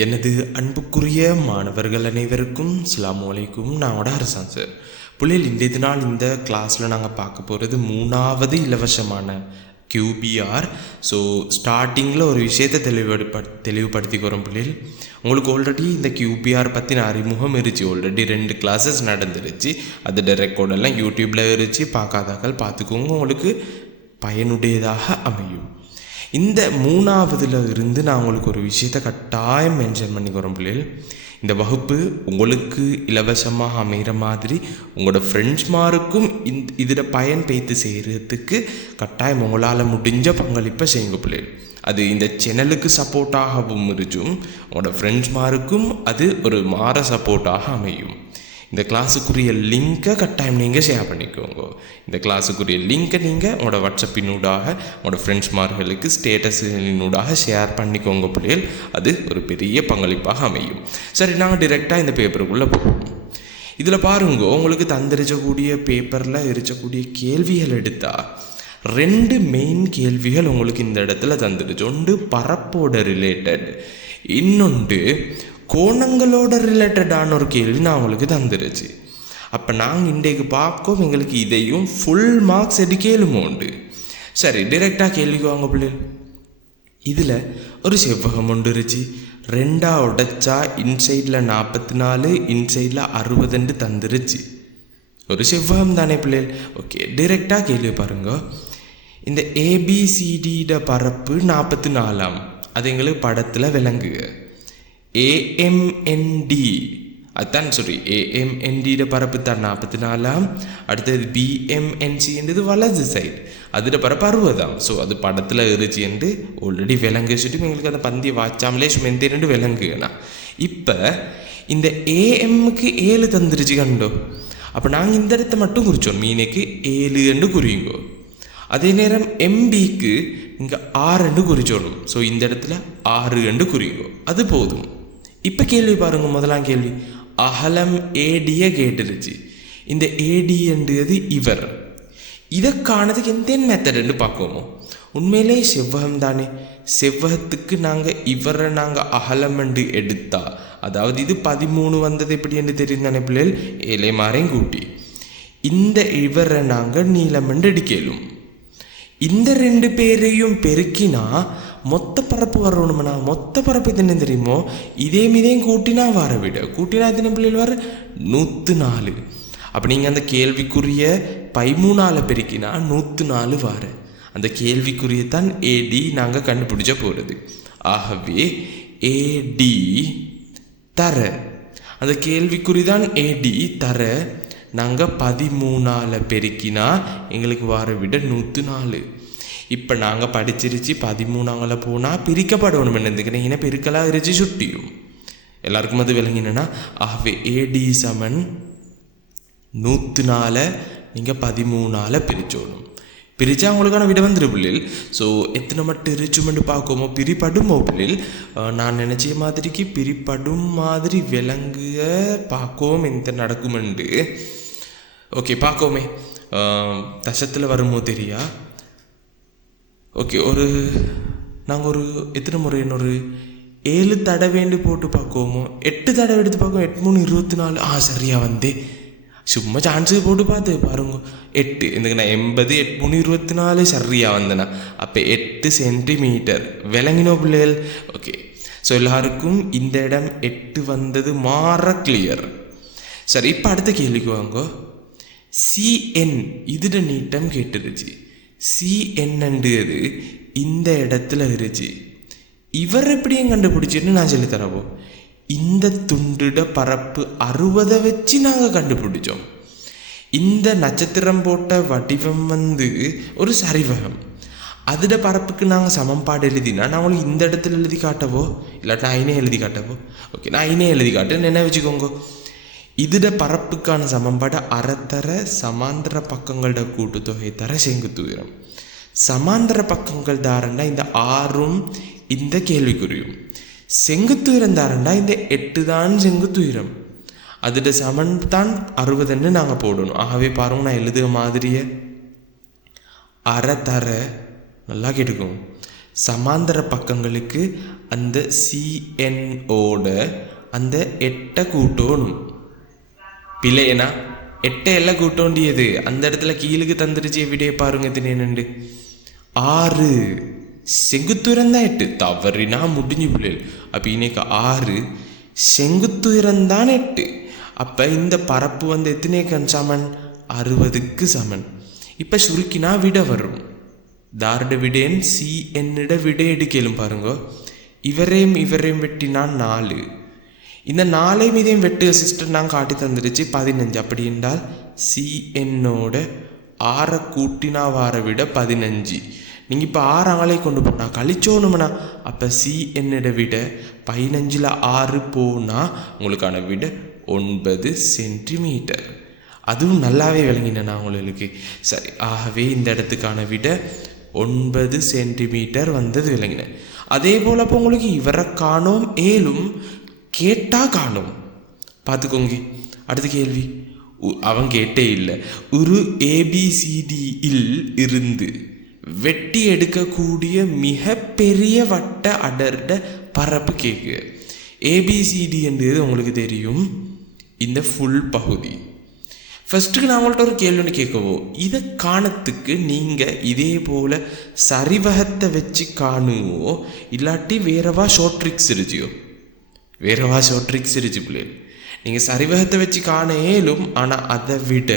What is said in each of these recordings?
எனது அன்புக்குரிய மாணவர்கள் அனைவருக்கும் அஸ்ஸலாமு அலைக்கும். நான் உட அரசான் சார் புள்ளைகள் இன்றைய நாள் இந்த கிளாஸில் நாங்கள் பார்க்க போகிறது மூணாவது இலவசமான கியூபிஆர் ஸோ ஸ்டார்டிங்கில் ஒரு விஷயத்தை தெளிவுபடு தெளிவுபடுத்திக்கிறோம் பிள்ளைகள் உங்களுக்கு ஆல்ரெடி இந்த கியூபிஆர் பற்றின அறிமுகம் இருந்துச்சு ஆல்ரெடி ரெண்டு கிளாஸஸ் நடந்துருச்சு. அதோட ரெக்கார்டெல்லாம் யூடியூப்பில் இருந்துச்சு பார்க்காதாக்கள் பார்த்துக்கோங்க. உங்களுக்கு பயனுடையதாக அமையும். இந்த மூணாவதுல இருந்து நான் உங்களுக்கு ஒரு விஷயத்தை கட்டாயம் மென்ஷன் பண்ணிக்கிறோம் பிள்ளைகள். இந்த வகுப்பு உங்களுக்கு இலவசமாக அமைகிற மாதிரி உங்களோட ஃப்ரெண்ட்ஸ்மாருக்கும் இந்த இதில் பயன் பெய்த்து செய்கிறதுக்கு கட்டாயம் உங்களால் முடிஞ்ச பங்களிப்பை செய்யுங்க பிள்ளைகள். அது இந்த சேனலுக்கு சப்போர்ட்டாகவும் இருக்கும். உங்களோட ஃப்ரெண்ட்ஸ்மாருக்கும் அது ஒரு மாற சப்போர்ட்டாக அமையும். இந்த கிளாஸுக்குரிய லிங்க்கை கட்டாயம் நீங்கள் ஷேர் பண்ணிக்கோங்க. இந்த கிளாஸுக்குரிய லிங்க்கை நீங்கள் உங்களோட வாட்ஸ்அப்பினூடாக உங்களோட ஃப்ரெண்ட்ஸ்மார்களுக்கு ஸ்டேட்டஸினூடாக ஷேர் பண்ணிக்கோங்க பிள்ளைகள் அது ஒரு பெரிய பங்களிப்பாக அமையும். சரி நாங்கள் டிரெக்டாக இந்த பேப்பருக்குள்ளே போவோம். இதில் பாருங்க உங்களுக்கு தந்திரிச்சக்கூடிய பேப்பரில் இருக்கக்கூடிய கேள்விகள் எடுத்தால் ரெண்டு மெயின் கேள்விகள் உங்களுக்கு இந்த இடத்துல தந்துடுச்சு ஒன்று பரப்போட ரிலேட்டட் இன்னொன்று கோணங்களோட ரிலேட்டடான ஒரு கேள்வி நான் உங்களுக்கு தந்துருச்சு. அப்போ நாங்கள் இன்றைக்கு பார்க்கோம் எங்களுக்கு இதையும் ஃபுல் மார்க்ஸ் எடுக்கலுமோ உண்டு. சரி டிரெக்டாக கேள்விக்கு வாங்க பிள்ளைகள் இதில் ஒரு செவ்வகம் உண்டுருச்சு ரெண்டாக உடைச்சா இன்சைடில் நாற்பத்தி நாலு இன்சைடில் அறுபதுண்டு தந்துருச்சு. ஒரு செவ்வகம் தானே பிள்ளைகள் ஓகே டிரெக்டாக கேள்வி பாருங்க. இந்த ஏபிசிடியோட பரப்பு நாற்பத்தி நாலாம் அது எங்களுக்கு படத்தில் விளங்குக. ஏஎம்என்டி அதுதான் சொல்லி ஏஎம்என்டியோட பரப்பு தான் நாற்பத்தி நாலாம். அடுத்தது பிஎம்என்சின்றது வலது சைடு அதோட பரப்பு அறுபதாம். ஸோ அது படத்தில் இருந்துச்சு என்று ஆல்ரெடி விலங்கு வச்சுட்டு எங்களுக்கு அந்த பந்தியை வாச்சாமலே சுமெந்தேன்னு விலங்குனா இப்போ இந்த ஏஎம்முக்கு ஏழு தந்துருச்சு கண்டோ? அப்போ நாங்கள் இந்த இடத்த மட்டும் குறித்தோம் மீனுக்கு ஏழு என்று குறியுங்கோ? அதே நேரம் எம்பிக்கு இங்கே ஆறு என்று குறிச்சோணும். ஸோ இந்த இடத்துல ஆறு என்று குறிங்கோ அது போதும். இப்போ கேள்வி பாருங்க முதலாம் கேள்வி. அகலம் ஏடிய கேட்டுருச்சு. இந்த ஏடின்றது இவர். இதற்கானதுக்கு எந்த மெத்தடுன்னு பார்க்குவோமோ உண்மையிலே செவ்வகம் தானே. செவ்வகத்துக்கு நாங்கள் இவரை நாங்கள் அகலமெண்டு எடுத்தா அதாவது இது பதிமூணு வந்தது எப்படி என்று தெரியும் பிள்ளைகள்? ஏழை மாறையும் கூட்டி. இந்த இவரை நாங்கள் நீளமெண்டு எடுக்கலும். இந்த ரெண்டு பேரையும் பெருக்கினா மொத்த பரப்பு வரணும்னா மொத்த பரப்பு என்ன தெரியுமோ இதே மீதையும் கூட்டினா வர விட. கூட்டினா எத்தனை பிள்ளைகள் வர? நூற்று நாலு அப்போ நீங்கள் அந்த கேள்விக்குரிய பதிமூணால பெருக்கினா நூற்று நாலு வார. அந்த கேள்விக்குரியத்தான் ஏடி நாங்கள் கண்டுபிடிச்ச போகிறது ஆகவே ஏடி தர. அந்த கேள்விக்குறி தான் ஏடி தர. நாங்கள் பதிமூணால் பெருக்கினா எங்களுக்கு வர விட நூற்று நாலு இப்போ நாங்கள் படிச்சிருச்சு பதிமூணாங்கள போனால் பிரிக்கப்படணும் என்னதுக்குன்னா ஏன்னா பெருக்கலாக இருச்சு சுட்டியும். எல்லாருக்கும் அது விளங்கினா ஆகவே ஏடி சமன் நூற்று நாலை நீங்கள் பதிமூணால் பிரிச்சோணும். பிரித்தா அவங்களுக்கான விட வந்துரு பிள்ளைகள் ஸோ எத்தனை மட்டும் இருச்சுமெண்டு பார்க்கோமோ பிரிப்படும் பிள்ளைகள் நான் நினச்ச மாதிரிக்கு பிரிப்படும் மாதிரி விலங்குக பார்க்கவும் எந்த நடக்குமெண்டு. ஓகே பார்க்கோமே தசத்தில் வருமோ தெரியா? ஓகே ஒரு நாங்கள் ஒரு எத்தனை முறை இன்னொரு ஏழு தடவைண்டு போட்டு பார்க்குவோமோ எட்டு தடவை எடுத்து பார்க்குவோம் எட்டு மூணு இருபத்தி நாலு ஆ சரியாக வந்தே. சும்மா சான்ஸு போட்டு பார்த்து பாருங்க. எட்டு எதுக்குண்ணா எண்பது எட்டு மூணு இருபத்தி நாலு சரியாக வந்தேண்ணா அப்போ எட்டு சென்டிமீட்டர் விளங்கினோ பிள்ளைகள். ஓகே ஸோ எல்லாருக்கும் இந்த இடம் எட்டு வந்தது மாற கிளியர் சரி இப்போ அடுத்த கேள்விக்கு வாங்கோ. சிஎன் இதோட நீட்டம் கேட்டுருச்சு. சிஎன்ன்றது இந்த இடத்துல இருச்சு இவர் எப்படியும் கண்டுபிடிச்சின்னு நான் சொல்லி இந்த துண்டுட பரப்பு அறுபதை வச்சு நாங்கள் கண்டுபிடிச்சோம். இந்த நட்சத்திரம் போட்ட வடிவம் வந்து ஒரு சரிவகம். அதோட பரப்புக்கு நாங்கள் சமன்பாடு எழுதினா நான் உங்களுக்கு இந்த இடத்துல எழுதி காட்டவோ? இல்லாட்டி நான் ஐனே எழுதி காட்டவோ? ஓகே நான் ஐனே எழுதி காட்டேன் என்ன இதுட பரப்புக்கான சமன்பாடு அறத்தர சமாந்தர பக்கங்களோட கூட்டுத்தொகை தர செங்குத்து உயரம் சமாந்தர பக்கங்கள் தாரண்டா இந்த ஆறும் இந்த கேள்விக்குறியும் செங்குத்து உயரம் தாரண்டா இந்த எட்டு தான் செங்குத்து உயரம் அதோட சமன் தான் அறுபதுன்னு நாங்கள் போடணும் ஆகவே பாருங்க நான் எழுதுக மாதிரியே அறத்தர நல்லா கேட்டுக்கோங்க சமாந்தர பக்கங்களுக்கு அந்த சிஎன்ஓட அந்த எட்டை கூட்டணும் பிள்ளையனா எட்டை எல்லாம் கூட்டோண்டியது. அந்த இடத்துல கீழுக்கு தந்துருச்சு எவிடைய பாருங்க தினேனண்டு ஆறு. செங்குத்துயரம் தான் எட்டு. தவறினா முடிஞ்சு பிள்ளைகள். அப்போ இன்னைக்கு ஆறு செங்குத்துயரம் தான் எட்டு. அப்போ இந்த பரப்பு வந்து எத்தனைக்கு சமன்? அறுபதுக்கு சமன். இப்போ சுருக்கினா விட வரும். தாருட விடேன் சி என்னிட விட எடுக்கலும் பாருங்க. இவரையும் இவரையும் வெட்டினா நாலு. இந்த நாளையும் இதையும் வெட்டு சிஸ்டர் நான் காட்டி தந்துடுச்சு. பதினஞ்சு. அப்படி என்றால் சிஎன்னோட ஆறை கூட்டினா வார விட பதினஞ்சு. நீங்கள் இப்போ ஆறு ஆளை கொண்டு போனால் கழிச்சோணுமண்ணா அப்போ சி என்னோட விட பதினஞ்சில் ஆறு போனால் உங்களுக்கான விட ஒன்பது சென்டிமீட்டர் அதுவும் நல்லாவே விளங்கினேண்ணா உங்களுக்கு. சரி ஆகவே இந்த இடத்துக்கான விட ஒன்பது சென்டிமீட்டர் வந்தது விளங்கினேன் அதே போல் இப்போ உங்களுக்கு இவரை காணோம் ஏலும் கேட்டால் காணும். பார்த்துக்கோங்க. அடுத்த கேள்வி. உ- அவன் கேட்டே இல்லை. ஒரு ஏபிசிடியில் இருந்து வெட்டி எடுக்கக்கூடிய மிகப்பெரிய வட்ட அடர்ட பரப்பு கேக்கு. ஏபிசிடி என்றது உங்களுக்கு தெரியும். இந்த ஃபுல் பகுதி. ஃபஸ்ட்டுக்கு நான் உங்கள்கிட்ட ஒரு கேள்வி ஒன்று கேட்கவோ? இதை காணத்துக்கு நீங்கள் இதே போல் சரிவகத்தை வச்சு காணுவோ? இல்லாட்டி வேறவா ஷார்ட் ட்ரிக்ஸ் இருச்சியோ வேறவா ஷார்ட் ட்ரிக்ஸ் இருச்சு பிள்ளைகள் நீங்கள் சரிவகத்தை வச்சு காண இயலும் ஆனால் அதை விட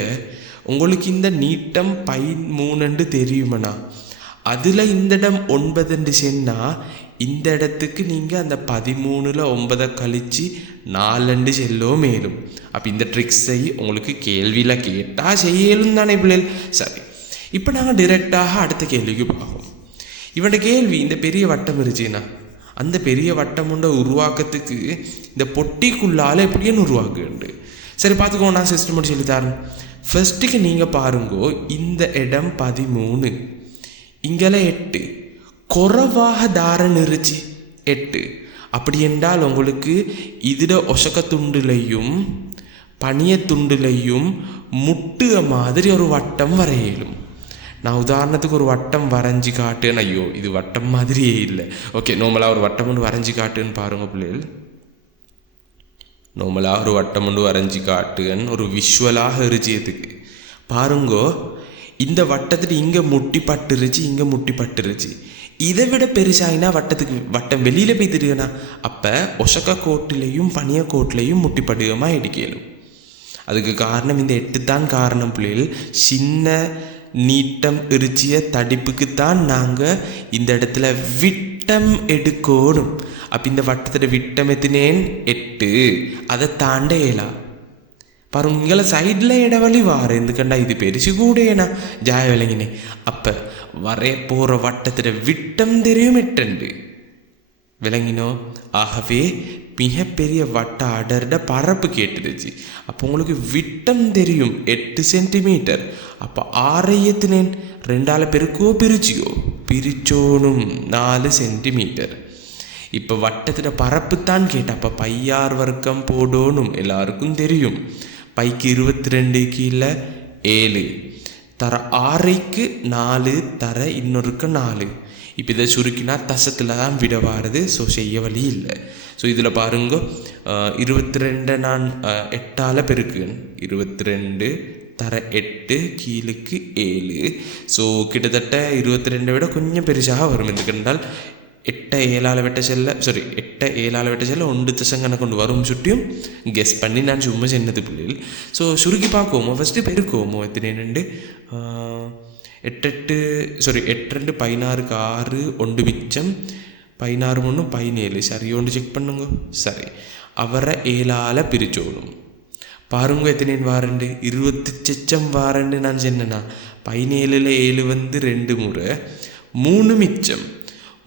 உங்களுக்கு இந்த நீட்டம் பை மூணுண்டு தெரியுமண்ணா. அதில் இந்த இடம் ஒன்பதுண்டு சென்னா இந்த இடத்துக்கு நீங்கள் அந்த பதிமூணில் ஒன்பதை கழித்து நாலண்டு செல்லோ மேலும். அப்போ இந்த ட்ரிக்ஸை உங்களுக்கு கேள்வியில் கேட்டால் செய்யலும் தானே பிள்ளைகள் சரி இப்போ நாங்கள் டிரெக்டாக அடுத்த கேள்விக்கு பார்ப்போம் இவனோட கேள்வி இந்த பெரிய வட்டம் இருச்சுன்னா அந்த பெரிய வட்டமுண்ட உருவாக்கத்துக்கு இந்த பொட்டிக்குள்ளால் எப்படின்னு உருவாக்குண்டு சரி பார்த்துக்கோ நான் சிஸ்டம் மட்டும் சொல்லித்தாரேன் ஃபஸ்ட்டுக்கு ஃபர்ஸ்ட்டுக்கு நீங்கள் பாருங்கோ இந்த இடம் பதிமூணு. இங்கெல்லாம் எட்டு. குறவாக தாரன் இருச்சு எட்டு. அப்படி என்றால் உங்களுக்கு இதில் ஒசக்க துண்டுலையும் பனிய துண்டுலையும் முட்டுக மாதிரி ஒரு வட்டம் வரையலும். நான் உதாரணத்துக்கு ஒரு வட்டம் வரைஞ்சி காட்டுன்னு ஐயோ இது வட்டம் மாதிரியே இல்லை. ஓகே நார்மலாக ஒரு வட்டம் ஒன்று வரைஞ்சி காட்டுன்னு பாருங்க பிள்ளைகள். நார்மலாக ஒரு வட்டம் ஒன்று வரைஞ்சி காட்டுன்னு ஒரு விஷுவலாக இருச்சியத்துக்கு பாருங்கோ இந்த வட்டத்தில் இங்கே முட்டி பட்டுருச்சு இங்கே முட்டி பட்டுருச்சு இதை விட பெருசாகினா வட்டத்துக்கு வட்டம் வெளியில் போய் தெரியுதுண்ணா அப்போ ஒசக்க கோட்டிலையும் பனிய கோட்டிலையும் முட்டி பட்டுகமாக இடிக்கலும் அதுக்கு காரணம் இந்த எட்டு தான் காரணம் பிள்ளைகள். சின்ன நீட்டம் இறிச்சிய தடிப்புக்குத்தான் நாங்கள் இந்த இடத்துல விட்டம் எடுக்கணும். அப்போ இந்த வட்டத்தில் விட்டம் எத்தினேன்? எட்டு. அதை தாண்ட இயலா பருங்களை சைடில் இடவழி வார. எதுக்கண்டா இது பெருசு கூடேனா? ஜாய விளங்கினே. அப்போ வரைய போகிற வட்டத்தில் விட்டம் தெரியும் எட்டுண்டு. விளங்கினோ? ஆகவே மிகப்பெரிய வட்ட அடர்ட பரப்பு கேட்டுருச்சு அப்போ உங்களுக்கு விட்டம் தெரியும் எட்டு சென்டிமீட்டர். அப்போ ஆரையத்தினேன் ரெண்டால பெருக்கோ? பிரிச்சியோ? பிரிச்சோனும் நாலு சென்டிமீட்டர். இப்போ வட்டத்தில் பரப்புத்தான் தான் அப்போ பையார் வர்க்கம் போடணும் எல்லாருக்கும் தெரியும். பைக்கு இருபத்தி ரெண்டு கீழே ஏழு. தர ஆறைக்கு நாலு தர இன்னொருக்கு நாலு. இப்போ இதை சுருக்கினா தசத்தில் தான் விட வாருது ஸோ செய்ய வழி இல்லை. ஸோ இதில் பாருங்க இருபத்தி ரெண்டு நான் எட்டால் பெருக்கு. இருபத்தி ரெண்டு தர எட்டு கீழுக்கு ஏழு. ஸோ கிட்டத்தட்ட இருபத்தி ரெண்டை விட கொஞ்சம் பெருசாக வரும். எதுக்கென்றால் எட்ட ஏழால வெட்ட செல்ல சாரி எட்ட ஏழால வெட்ட செல்ல ஒன்று தசங்கனை கொண்டு வரும் சுட்டியும் கெஸ் பண்ணி நான் சும்மா சின்னது பிள்ளைகள் ஸோ சுருக்கி பார்க்குவோமோ ஃபஸ்ட்டு பெருக்குவோமோ எத்தனை? ரெண்டு எட்டெட்டு சாரி எட்டு ரெண்டு பதினாறுக்கு ஆறு ஒன்று மிச்சம் பதினாறு ஒன்று பதினேழு. சரி ஒன்று செக் பண்ணுங்க. சரி அவரை ஏழால் பிரிச்சோணும். பாருங்க எத்தனை வாரண்டு இருபத்தி செச்சம் வாரண்டு நான் சொன்னேன்னா பதினேழில் ஏழு வந்து ரெண்டு முறை மூணு மிச்சம்.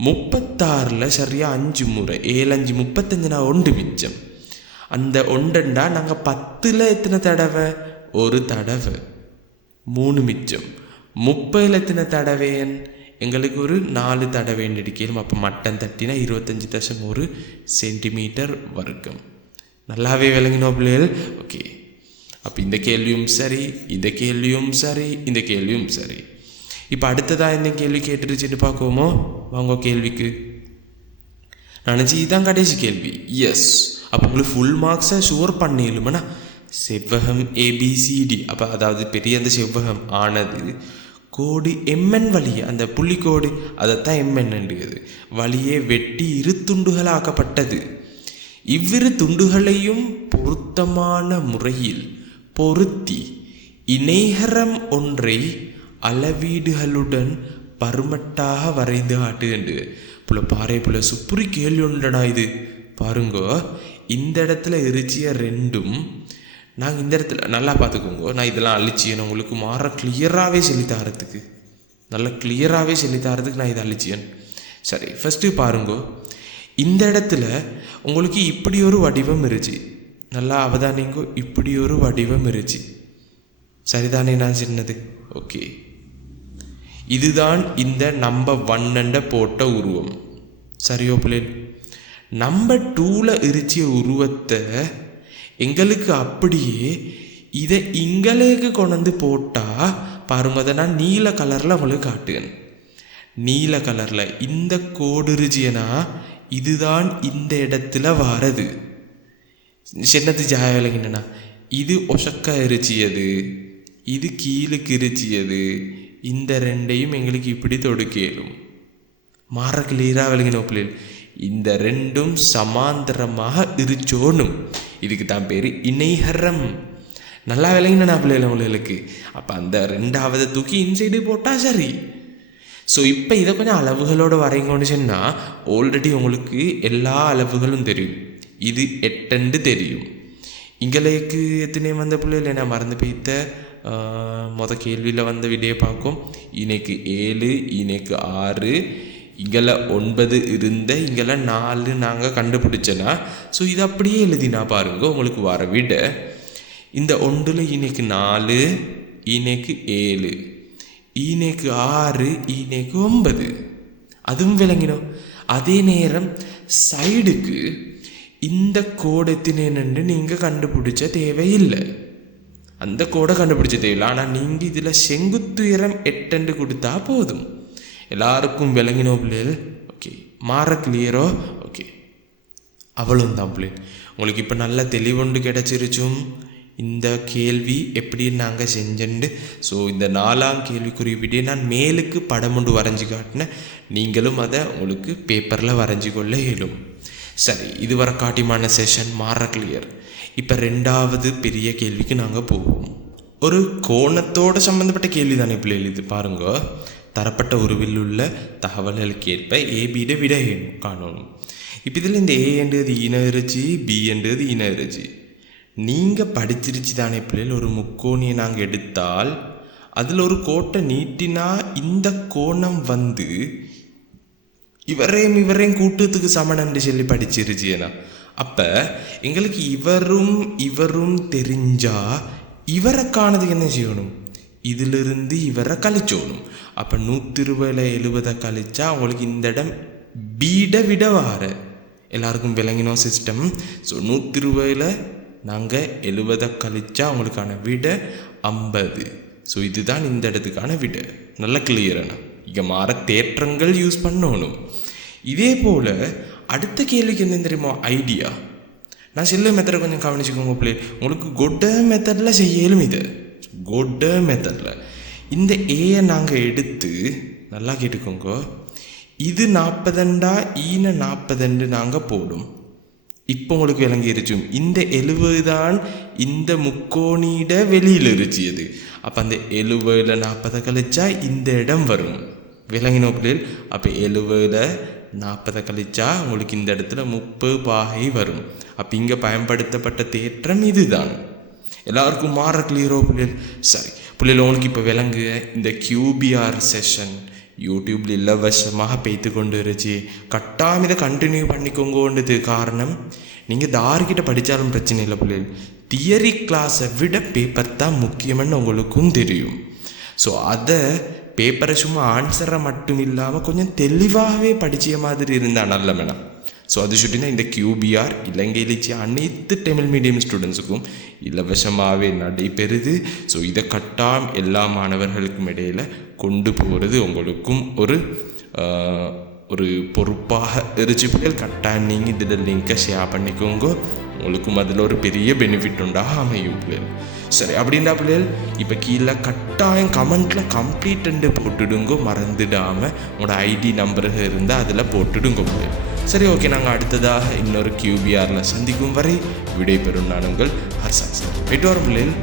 முப்பத்தாறில் சரியாக அஞ்சு முறை ஏழஞ்சு முப்பத்தஞ்சுனா ஒன்று மிச்சம். அந்த ஒன்றண்டா நாங்கள் பத்தில் எத்தனை தடவை? ஒரு தடவை. மூணு மிச்சம். முப்பதில் எத்தனை தடவையன் எங்களுக்கு ஒரு நாலு தடவைன்னு அடிக்கணும் அப்போ மட்டன் தட்டினா இருபத்தஞ்சி தசம் ஒரு சென்டிமீட்டர் வர்க்கம். நல்லாவே விளங்கினோம் பிள்ளைகள். ஓகே. அப்போ இந்த கேள்வியும் சரி இந்த கேள்வியும் சரி இந்த கேள்வியும் சரி. இப்போ அடுத்ததாக என்ன கேள்வி கேட்டுருச்சுன்னு பார்க்குவோமோ? வாங்க கேள்விக்கு. நினச்சி இதுதான் கடைசி கேள்வி. எஸ் அப்போ உங்களுக்கு ஃபுல் மார்க்ஸை ஷுவர் பண்ணிடலுமண்ணா செவ்வகம் ஏபிசிடி அப்போ அதாவது பெரிய அந்த செவ்வகம் ஆனது கோடு எம்என் வழி அந்த புள்ளிக்கோடு அதைத்தான் எம்என்ன்றது வழியே வெட்டி இரு துண்டுகளாக்கப்பட்டது இவ்விரு துண்டுகளையும் பொருத்தமான முறையில் பொருத்தி இணைகரம் ஒன்றை அளவீடுகளுடன் பருமட்டாக வரைந்து காட்டுகின்று புல பாறை புல சுப்புரி கேள்வி உண்டடா இது. பாருங்க இந்த இடத்துல எரிச்சிய ரெண்டும் நாங்கள் இந்த இடத்துல நல்லா பார்த்துக்கோங்க நான் இதெல்லாம் அழிச்சியன் உங்களுக்கு மாற கிளியராகவே சொல்லித்தரத்துக்கு நல்லா கிளியராகவே சொல்லித்தரதுக்கு நான் இதை அழிச்சியன் சரி ஃபஸ்ட்டு பாருங்க இந்த இடத்துல உங்களுக்கு இப்படி ஒரு வடிவம் இருச்சு. நல்லா அவதானிங்கோ இப்படி ஒரு வடிவம் இருச்சு. சரிதானே நான் சொன்னது? ஓகே. இதுதான் இந்த நம்ப ஒன்னண்ட போட்ட உருவம். சரியோ பிள்ளைகள் நம்ம டூவில் இருச்சிய உருவத்தை எங்களுக்கு அப்படியே இதை இங்களுக்கு கொண்டு போட்டால் பாருங்க அதை நான் நீல கலரில் உங்களுக்கு காட்டுவேன் நீல கலரில் இந்த கோடு இருச்சியனா இதுதான் இந்த இடத்துல வாரது. சின்னது ஜாய இது ஒசக்க இருச்சியது இது கீழுக்கு இருச்சியது இந்த ரெண்டையும் எங்களுக்கு இப்படி தொடுக்கலும் மாற கிளியராக விளங்கின இந்த ரெண்டும் சமாந்தரமாக இருச்சோனும் இதுக்கு தான் பேர் இணைஹரம். நல்லா விளங்கினா பிள்ளைகள் உங்களுக்கு. அப்போ அந்த ரெண்டாவது தூக்கி இன்சைடு போட்டால் சரி. ஸோ இப்போ இதை கொஞ்சம் அளவுகளோடு வரைங்கன்னு சொன்னால் ஆல்ரெடி உங்களுக்கு எல்லா அளவுகளும் தெரியும். இது எட்டண்டு தெரியும். இங்களுக்கு எத்தனை வந்த பிள்ளைகள் நான் மறந்து போய்த்த? மொத கேள்வியில் வந்த விடையை பார்க்கும் இன்னைக்கு ஏழு இன்னைக்கு ஆறு இங்கெல்ல ஒன்பது இருந்த இங்கெல்லாம் நாலு நாங்கள் கண்டுபிடிச்சனா ஸோ இது அப்படியே எழுதினா பாருங்க உங்களுக்கு வர விட இந்த ஒன்றில் இன்னைக்கு நாலு இன்னைக்கு ஏழு ஈனேக்கு ஆறு ஈனேக்கு ஒன்பது அதுவும் விளங்கினோம் அதே நேரம் சைடுக்கு இந்த கோடத்தினேன்னு நீங்கள் கண்டுபிடிச்ச தேவையில்லை அந்த கோடை கண்டுபிடிச்ச தேவையில்லை. ஆனால் நீங்கள் இதில் செங்குத்துயரம் எட்டெண்டு கொடுத்தா போதும். எல்லாருக்கும் விளங்கினோ பிள்ளைகள்? ஓகே மாற கிளியரோ ஓகே அவ்வளோந்தான் பிள்ளைகள் உங்களுக்கு இப்போ நல்ல தெளிவுண்டு கிடச்சிருச்சும். இந்த கேள்வி எப்படி நாங்கள் செஞ்சண்டு? ஸோ இந்த நாலாம் கேள்வி குறிப்பிட்டே நான் மேலுக்கு படம் ஒன்று வரைஞ்சி காட்டினேன். நீங்களும் அதை உங்களுக்கு பேப்பரில் வரைஞ்சி கொள்ள இயலும். சரி இதுவரை காட்டியமான செஷன் மாற கிளியர் இப்போ ரெண்டாவது பெரிய கேள்விக்கு நாங்கள் போவோம். ஒரு கோணத்தோடு சம்மந்தப்பட்ட கேள்வி தானே பிள்ளைகள் இது. பாருங்க தரப்பட்ட உருவில் உள்ள தகவல்களுக்கு ஏற்ப ஏபியிட விட காணணும்? இப்போ இதில் இந்த ஏ என்றது இன இறைச்சி பி இன இறைச்சி. நீங்கள் படிச்சிருச்சு தானே பிள்ளைகள் ஒரு முக்கோணியை நாங்கள் எடுத்தால் அதில் ஒரு கோட்டை நீட்டினா இந்த கோணம் வந்து இவரையும் இவரையும் கூட்டத்துக்கு சமணன்று சொல்லி படிச்சிருச்சுனா அப்போ எங்களுக்கு இவரும் இவரும் தெரிஞ்சால் இவரை காணது என்ன செய்யணும்? இதிலிருந்து இவரை கழிச்சோணும். அப்போ நூற்றி இருபதில் எழுபதை கழிச்சா அவங்களுக்கு இந்த இடம் பீட விட வார எல்லாருக்கும் விளங்கினோம் சிஸ்டம் ஸோ நூற்றி இருபதில் நாங்கள் எழுபதை கழிச்சா அவங்களுக்கான விட ஐம்பது. ஸோ இதுதான் இந்த இடத்துக்கான விட. நல்ல கிளியரான இங்கே மாற தேற்றங்கள் யூஸ் பண்ணணும். இதே போல் அடுத்த கேள்விக்கு என்ன தெரியுமா? ஐடியா நான் சில்ல மெத்தடை கொஞ்சம் கவனிச்சுக்கோங்க பிள்ளை உங்களுக்கு கொட்ட மெத்தடில் செய்யலும் இது. கொட்ட மெத்தடில் இந்த ஏயை நாங்கள் எடுத்து நல்லா கேட்டுக்கோங்க. இது நாற்பதண்டா ஈன நாற்பதண்டு நாங்கள் போடும். இப்போ உங்களுக்கு விளங்கிருச்சும் இந்த எழுவது தான் இந்த முக்கோணியிட வெளியில் இருச்சியது. அப்போ அந்த எழுவதில் நாற்பதை கழிச்சா இந்த இடம் வரும். விளங்கினோ பிள்ளைகள் அப்போ எழுவதில் நாற்பதை கழிச்சா உங்களுக்கு இந்த இடத்துல முப்பது பாகை வரும். அப்போ இங்கே பயன்படுத்தப்பட்ட தேற்றம் இதுதான். எல்லாருக்கும் மாற கிளியரோ பிள்ளைகள் சரி பிள்ளைகள் உங்களுக்கு இப்போ விளங்கு இந்த கியூபிஆர் செஷன் யூடியூப்ல இலவசமாக பெய்த்து கொண்டு இருந்துச்சு கட்டாயம் இதை கண்டினியூ பண்ணிக்கோங்கன்றது காரணம் நீங்கள் தார்கிட்ட படித்தாலும் பிரச்சனை இல்லை பிள்ளைகள் தியரி கிளாஸை விட பேப்பர் தான் முக்கியம்னு உங்களுக்கும் தெரியும். ஸோ அதை பேப்பரை சும்மா ஆன்சரை மட்டும் இல்லாமல் கொஞ்சம் தெளிவாகவே படித்த மாதிரி இருந்தால் நல்ல மேடம் ஸோ அது சுட்டினா இந்த கியூபிஆர் இலங்கையிலேச்சு அனைத்து தமிழ் மீடியம் ஸ்டூடெண்ட்ஸுக்கும் இலவசமாகவே நடைபெறுது. ஸோ இதை கட்டாம் எல்லா மாணவர்களுக்கும் இடையில் கொண்டு போகிறது உங்களுக்கும் ஒரு ஒரு பொறுப்பாக இருந்துச்சு. பிள்ளைகள் கட்டாயம் நீங்கள் இதில் லிங்கை ஷேர் பண்ணிக்கோங்க. உங்களுக்கும் அதில் ஒரு பெரிய பெனிஃபிட் உண்டாக அமையும் பிள்ளைகள். சரி அப்படின்னா பிள்ளைகள் இப்போ கீழே கட்டாயம் கமெண்ட்டில் கம்ப்ளீட்டு போட்டுடுங்க மறந்துடாமல் உங்களோட ஐடி நம்பரு இருந்தால் அதில் போட்டுடுங்க பிள்ளைகள். சரி ஓகே நாங்கள் அடுத்ததாக இன்னொரு கியூபிஆரில் சந்திக்கும் வரை விடைபெறும் நான் உங்கள் ஹர்ஷா சார். போயிட்டு வரும் பிள்ளைகள்.